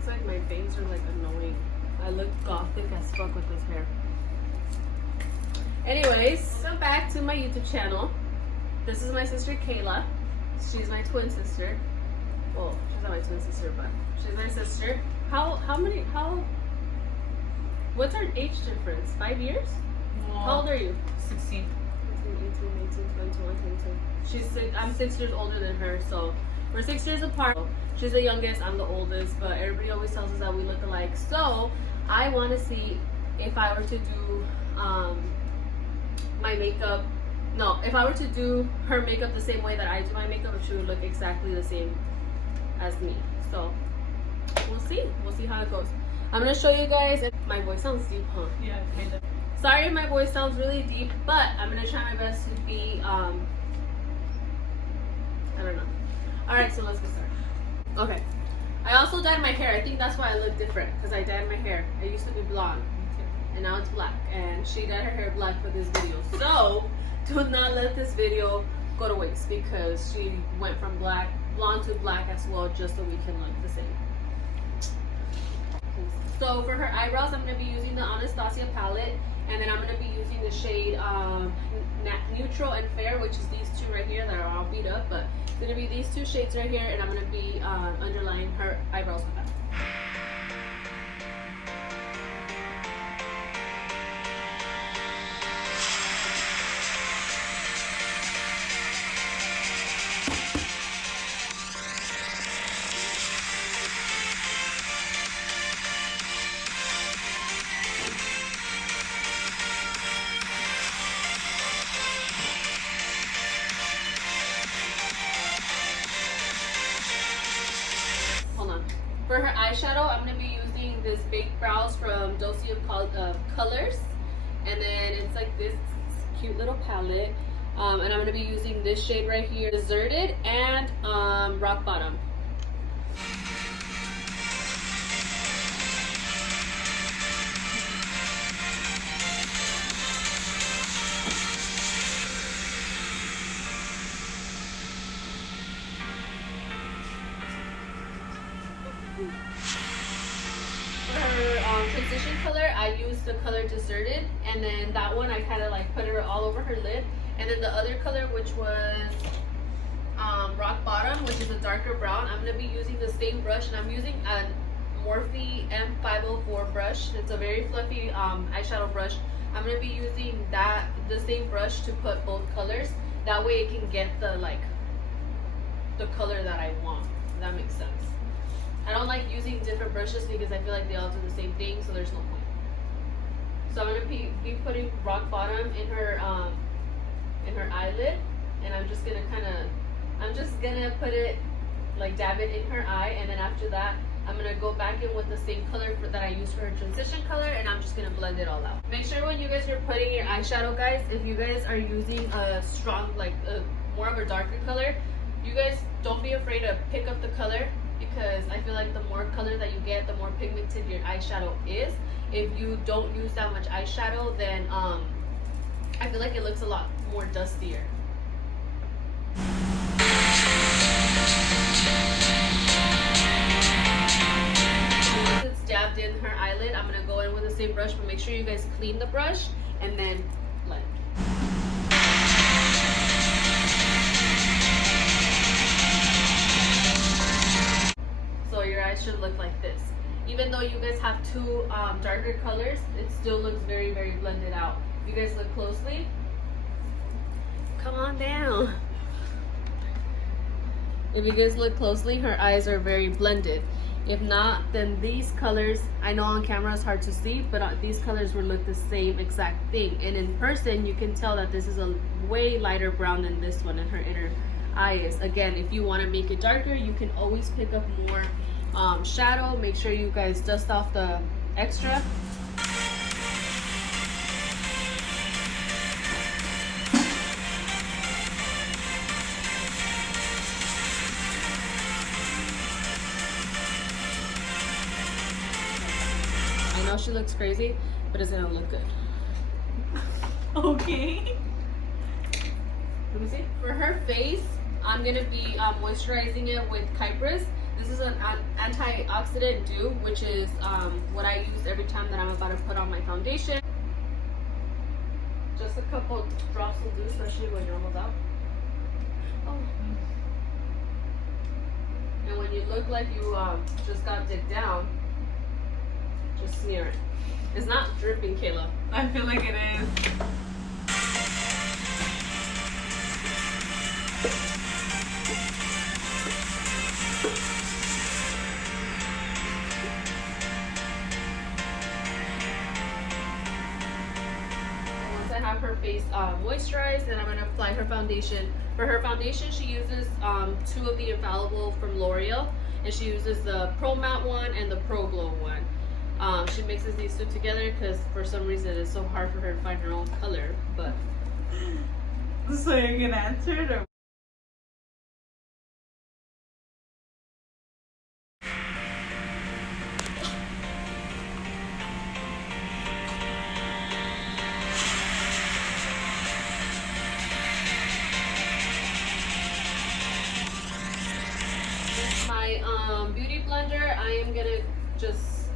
It's like my bangs are like annoying. I look gothic as fuck with this hair. Anyways, welcome back to my YouTube channel. This is my sister Kayla. She's my twin sister. Well, she's not my twin sister, but she's my sister. What's our age difference? 5 years? Well, How old are you? 16. 18, 19, 20, 21, 22. I'm 6 years older than her, so we're 6 years apart. She's the youngest, I'm the oldest, but everybody always tells us that we look alike. So I want to see if I were to do my makeup. No, if I were to do her makeup the same way that I do my makeup, if she would look exactly the same as me. So we'll see. We'll see how it goes. I'm gonna show you guys. My voice sounds deep, huh? Yeah, kind of. Sorry if my voice sounds really deep, but I'm gonna try my best to be I don't know. Alright, so let's get started. Okay. I also dyed my hair. I think that's why I look different, because I dyed my hair. I used to be blonde and now it's black, and she dyed her hair black for this video. So do not let this video go to waste, because she went from blonde to black as well, just so we can look the same. So for her eyebrows, I'm going to be using the Anastasia palette, and then I'm going to be using the shade Neutral and Fair, which is these two right here that are all beat up, but it's going to be these two shades right here, and I'm going to be underlining her eyebrows with that. For her eyeshadow, I'm going to be using this Baked Brows from Dulcium Colors. And then it's like this cute little palette. And I'm going to be using this shade right here, Deserted and Rock Bottom. For her transition color, I used the color Deserted, and then that one I kind of like put it all over her lid. And then the other color, which was Rock Bottom, which is a darker brown, I'm going to be using the same brush, and I'm using a Morphe M504 brush. It's a very fluffy eyeshadow brush. I'm going to be using the same brush to put both colors. That way it can get the color that I want, if that makes sense. I don't like using different brushes because I feel like they all do the same thing, so there's no point. So I'm gonna be putting Rock Bottom in her eyelid, and I'm just gonna put it, like dab it in her eye, and then after that I'm gonna go back in with the same color that I used for her transition color, and I'm just gonna blend it all out. Make sure when you guys are putting your eyeshadow, guys, if you guys are using a strong, more of a darker color, you guys don't be afraid to pick up the color, because I feel like the more color that you get, the more pigmented your eyeshadow is. If you don't use that much eyeshadow, then I feel like it looks a lot more dustier. Once it's dabbed in her eyelid, I'm gonna go in with the same brush, but make sure you guys clean the brush and then blend. So your eyes should look like this. Even though you guys have two darker colors, it still looks very, very blended out. You guys look closely. Come on down. If you guys look closely, her eyes are very blended. If not, then these colors, I know on camera it's hard to see, but these colors will look the same exact thing. And in person, you can tell that this is a way lighter brown than this one in her inner eye is. Again, if you want to make it darker, you can always pick up more shadow. Make sure you guys dust off the extra. I know she looks crazy, but it's gonna look good. Okay. Let me see. For her face, I'm gonna be moisturizing it with Kypress. This is an antioxidant dew, which is what I use every time that I'm about to put on my foundation. Just a couple drops will do, especially when you're almost out. Oh. And when you look like you just got dipped down, just smear it. It's not dripping, Kayla. I feel like it is. Once I have her face moisturized, then I'm going to apply her foundation. For her foundation, she uses 2 of the Infallible from L'Oreal, and she uses the Pro Matte one and the Pro Glow one. She mixes these 2 together because for some reason it's so hard for her to find her own color. But So you're gonna answer it or? with my beauty blender, I am gonna just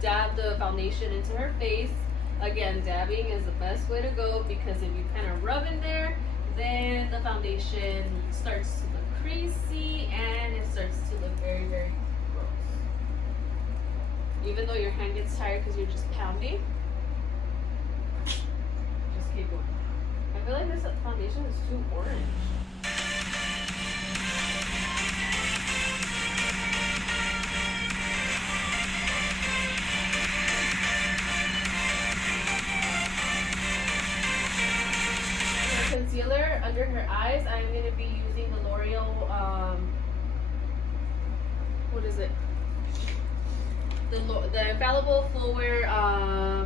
dab the foundation into her face. Again, dabbing is the best way to go because if you kind of rub in there, then the foundation starts to look creasy and it starts to look very, very gross. Even though your hand gets tired because you're just pounding, just keep going. I feel like this foundation is too orange. Concealer under her eyes, I'm going to be using the L'Oreal, what is it? The Infallible Full Wear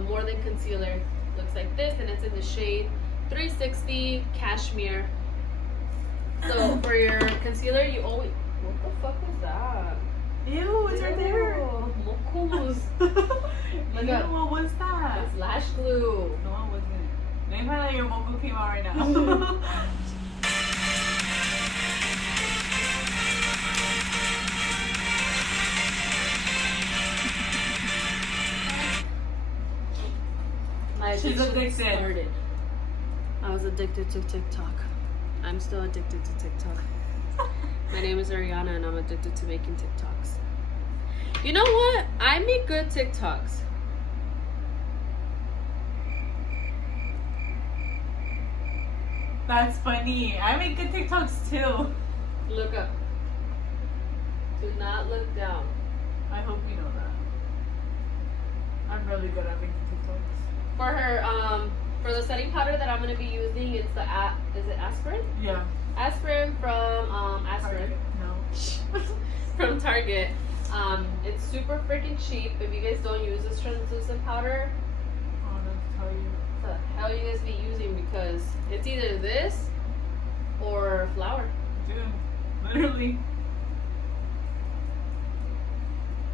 More Than Concealer. Looks like this, and it's in the shade 360 Cashmere. So for your concealer, you always... What the fuck was that? Ew, it's right there. Mocos. Ew, what was that? It's lash glue. No, it wasn't. Maybe find out your moco came out right now. She's addicted. Started. I was addicted to TikTok. I'm still addicted to TikTok. My name is Ariana and I'm addicted to making TikToks. You know what? I make good TikToks. That's funny. I make good TikToks too. Look up. Do not look down. I hope you know that. I'm really good at making TikToks. For her, for the setting powder that I'm gonna be using, it's the is it aspirin? Yeah. Aspirin from aspirin. No. From Target. It's super freaking cheap. If you guys don't use this translucent powder, Oh, that's tell you. what the hell you guys be using? Because it's either this or flour. Dude, literally.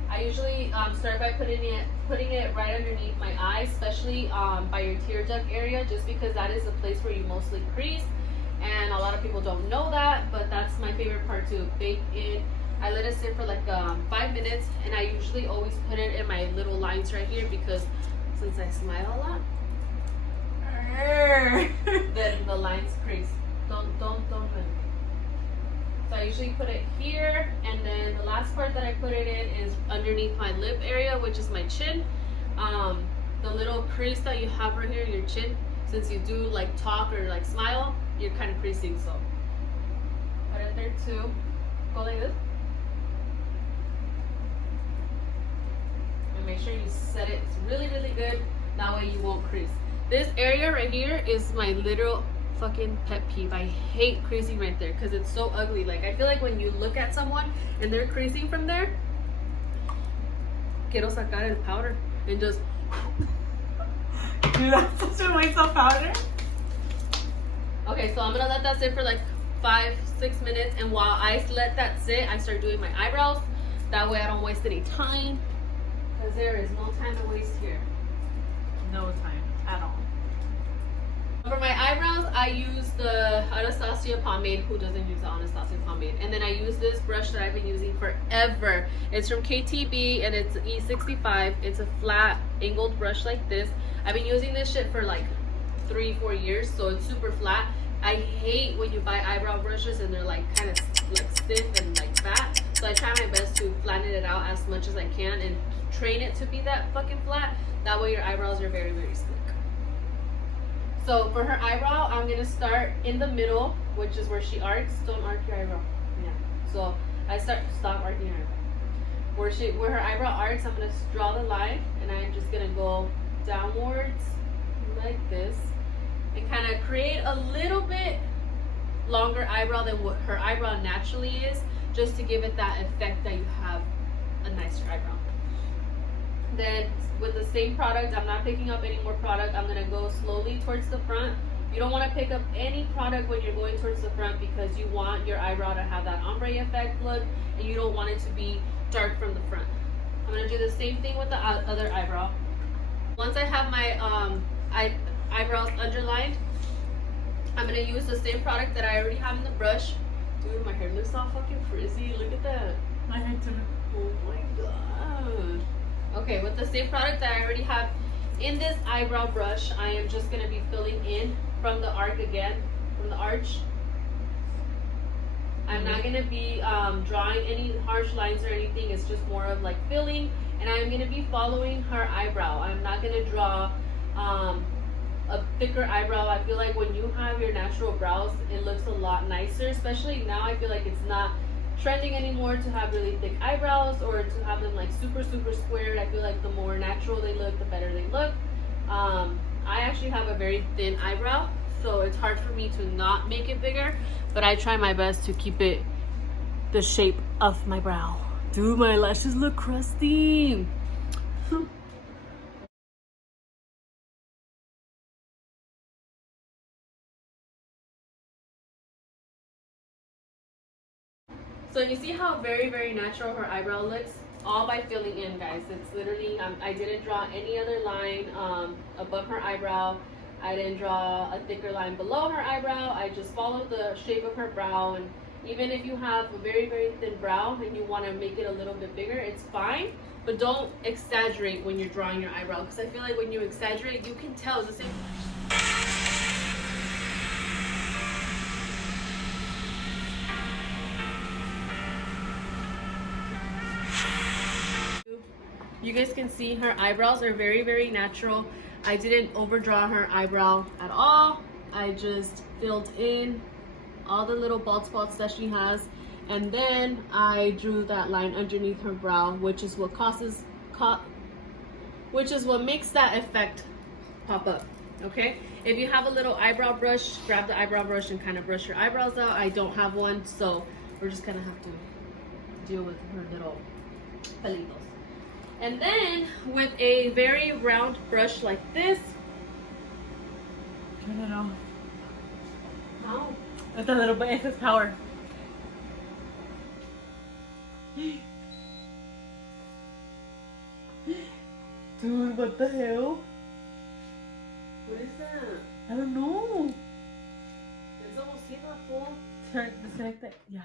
I usually start by putting it right underneath my eyes, especially by your tear duct area, just because that is the place where you mostly crease, and a lot of people don't know that, but that's my favorite part to bake in. I let it sit for like 5 minutes, and I usually always put it in my little lines right here because since I smile a lot, then the lines crease. Don't do anything. So I usually put it here, and then the last part that I put it in is underneath my lip area, which is my chin. The little crease that you have right here in your chin, since you do like talk or like smile, you're kind of creasing, so put it there too. Go like this. And make sure you set it really, really good. That way you won't crease. This area right here is my literal fucking pet peeve. I hate creasing right there because it's so ugly. Like, I feel like when you look at someone and they're creasing from there, quiero sacar el powder and just Dude, that's such a waste of powder. okay, so I'm gonna let that sit for like 5-6 minutes, and while I let that sit, I start doing my eyebrows. That way I don't waste any time, because there is no time to waste here. No time at all. For my eyebrows, I use the Anastasia pomade. Who doesn't use the Anastasia pomade? And then I use this brush that I've been using forever. It's from KTB and it's E65. It's a flat angled brush like this. I've been using this shit for like 3-4 years, so it's super flat. I hate when you buy eyebrow brushes and they're like kind of like stiff and like fat. So I try my best to flatten it out as much as I can and train it to be that fucking flat. That way your eyebrows are very, very slick. So for her eyebrow, I'm gonna start in the middle, which is where she arcs. Don't arc your eyebrow. Yeah. So I stop arcing your eyebrow. Where her eyebrow arcs, I'm gonna draw the line, and I'm just gonna go downwards like this, and kind of create a little bit longer eyebrow than what her eyebrow naturally is, just to give it that effect that you have a nicer eyebrow. Then with the same product, I'm not picking up any more product. I'm gonna go slowly towards the front. You don't want to pick up any product when you're going towards the front because you want your eyebrow to have that ombre effect look, and you don't want it to be dark from the front. I'm gonna do the same thing with the other eyebrow. Once I have my eyebrows underlined, I'm gonna use the same product that I already have in the brush. Dude, my hair looks all fucking frizzy. Look at that. My hair too. Oh my god. Okay, with the same product that I already have in this eyebrow brush, I am just going to be filling in from the arc again, from the arch. I'm not going to be drawing any harsh lines or anything. It's just more of like filling, and I'm going to be following her eyebrow. I'm not going to draw a thicker eyebrow. I feel like when you have your natural brows, it looks a lot nicer, especially now. I feel like it's not trending anymore to have really thick eyebrows or to have them like super squared. I feel like the more natural they look, the better they look. I actually have a very thin eyebrow, so it's hard for me to not make it bigger, but I try my best to keep it the shape of my brow. Dude, my lashes look crusty. So you see how very, very natural her eyebrow looks? All by filling in, guys. It's literally, I didn't draw any other line above her eyebrow. I didn't draw a thicker line below her eyebrow. I just followed the shape of her brow. And even if you have a very, very thin brow and you want to make it a little bit bigger, it's fine. But don't exaggerate when you're drawing your eyebrow, because I feel like when you exaggerate, you can tell it's the same. You guys can see her eyebrows are very, very natural. I didn't overdraw her eyebrow at all. I just filled in all the little bald spots that she has, and then I drew that line underneath her brow, which is what makes that effect pop up. Okay, if you have a little eyebrow brush, grab the eyebrow brush and kind of brush your eyebrows out. I don't have one, so we're just gonna have to deal with her little pelitos. And then with a very round brush like this, Turn it off. how? It's a little bit, it has power. Dude, what the hell? What is that? I don't know. It's almost see that full. Disconnect it. Yeah.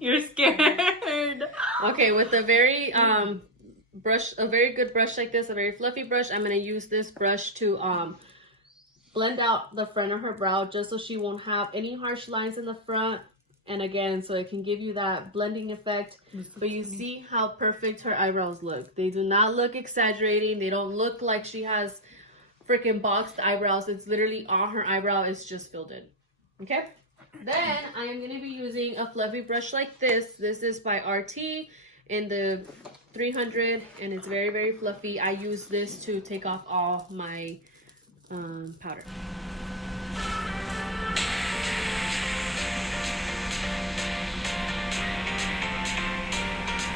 You're scared. Okay, with a very brush, a very good brush like this, a very fluffy brush, I'm gonna use this brush to blend out the front of her brow, just so she won't have any harsh lines in the front, and again, so it can give you that blending effect. But you see how perfect her eyebrows look. They do not look exaggerating. They don't look like she has freaking boxed eyebrows. It's literally all her eyebrow is just filled in. Okay, then I am going to be using a fluffy brush like this. This is by RT in the 300, and it's very, very fluffy. I use this to take off all my powder.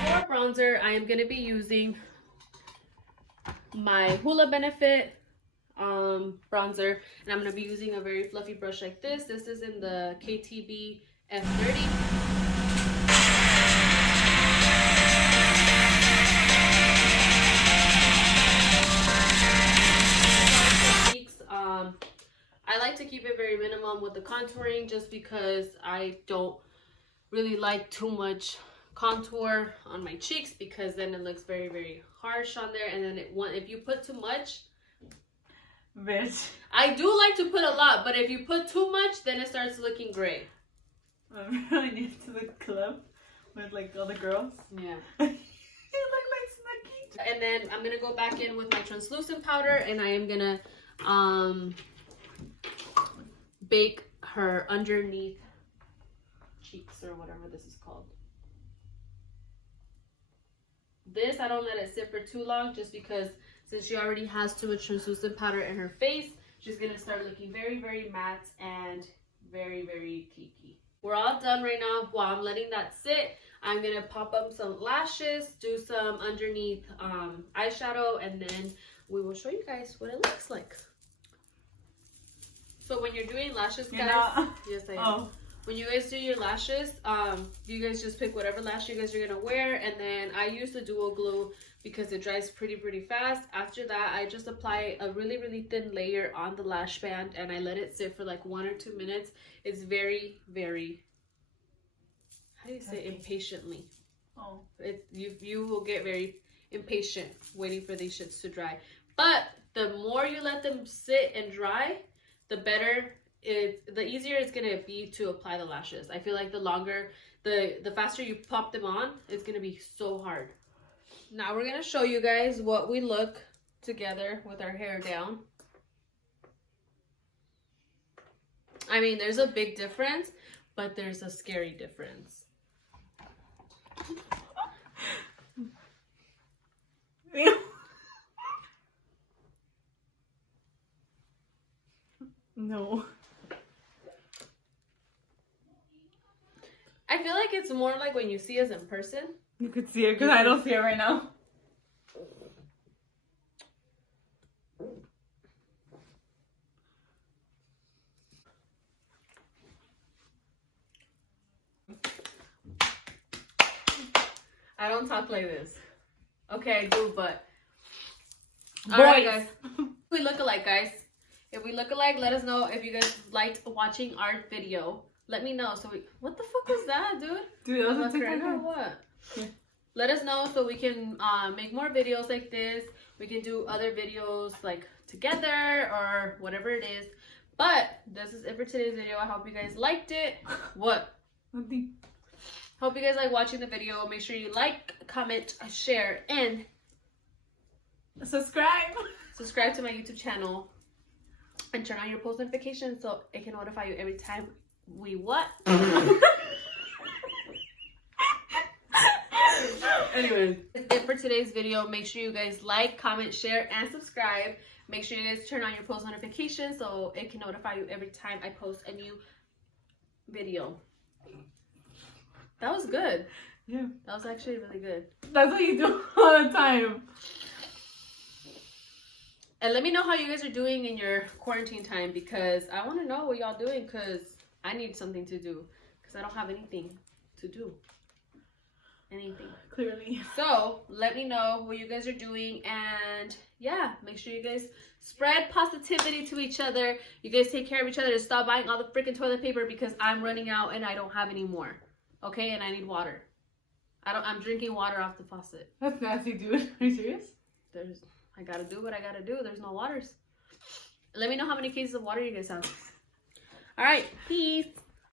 For bronzer, I am going to be using my Hula Benefit bronzer, and I'm going to be using a very fluffy brush like this. This is in the KTB F30. to keep it very minimum with the contouring just because I don't really like too much contour on my cheeks because then it looks very, very harsh on there. And then if you put too much, bitch. I do like to put a lot, but if you put too much, then it starts looking gray. I really need to the club with like all the girls. Yeah. You look like Snooki. And then I'm gonna go back in with my translucent powder, and I am gonna bake her underneath cheeks or whatever this is called. This I don't let it sit for too long just because since she already has too much translucent powder in her face, she's gonna start looking very, very matte and very, very cakey. We're all done right now. While I'm letting that sit, I'm gonna pop up some lashes, do some underneath eyeshadow, and then we will show you guys what it looks like. So when you're doing lashes, guys, yes I am. Oh. When you guys do your lashes, you guys just pick whatever lash you guys are gonna wear, and then I use the dual glue because it dries pretty fast. After that, I just apply a really thin layer on the lash band, and I let it sit for like 1 or 2 minutes. It's very, how do you say, impatiently. Oh. You will get very impatient waiting for these shits to dry. But the more you let them sit and dry, the better the easier it's gonna be to apply the lashes. I feel like the longer, the faster you pop them on, it's gonna be so hard. Now we're gonna show you guys what we look together with our hair down. I mean, there's a big difference, but there's a scary difference. No. I feel like it's more like when you see us in person. You could see it because I don't see it right now. I don't talk like this. Okay, I do, but... Boys! Alright, guys. We look alike, guys. If we look alike, let us know if you guys liked watching our video. Let me know. So what the fuck was that, dude? Dude, that was a TikTok or what? Yeah. Let us know so we can make more videos like this. We can do other videos like together or whatever it is. But this is it for today's video. I hope you guys liked it. What? Nothing. Hope you guys like watching the video. Make sure you like, comment, share, and subscribe. Subscribe to my YouTube channel. And turn on your post notifications so it can notify you every time we what? Anyways, that's it for today's video. Make sure you guys like, comment, share, and subscribe. Make sure you guys turn on your post notifications so it can notify you every time I post a new video. That was good. Yeah. That was actually really good. That's what you do all the time. And let me know how you guys are doing in your quarantine time because I want to know what y'all doing because I need something to do because I don't have anything to do. Anything. Clearly. So let me know what you guys are doing, and yeah, make sure you guys spread positivity to each other. You guys take care of each other and stop buying all the freaking toilet paper because I'm running out and I don't have any more. Okay, and I need water. I'm drinking water off the faucet. That's nasty, dude. Are you serious? I gotta do what I gotta do. There's no waters. Let me know how many cases of water you guys have. All right, peace.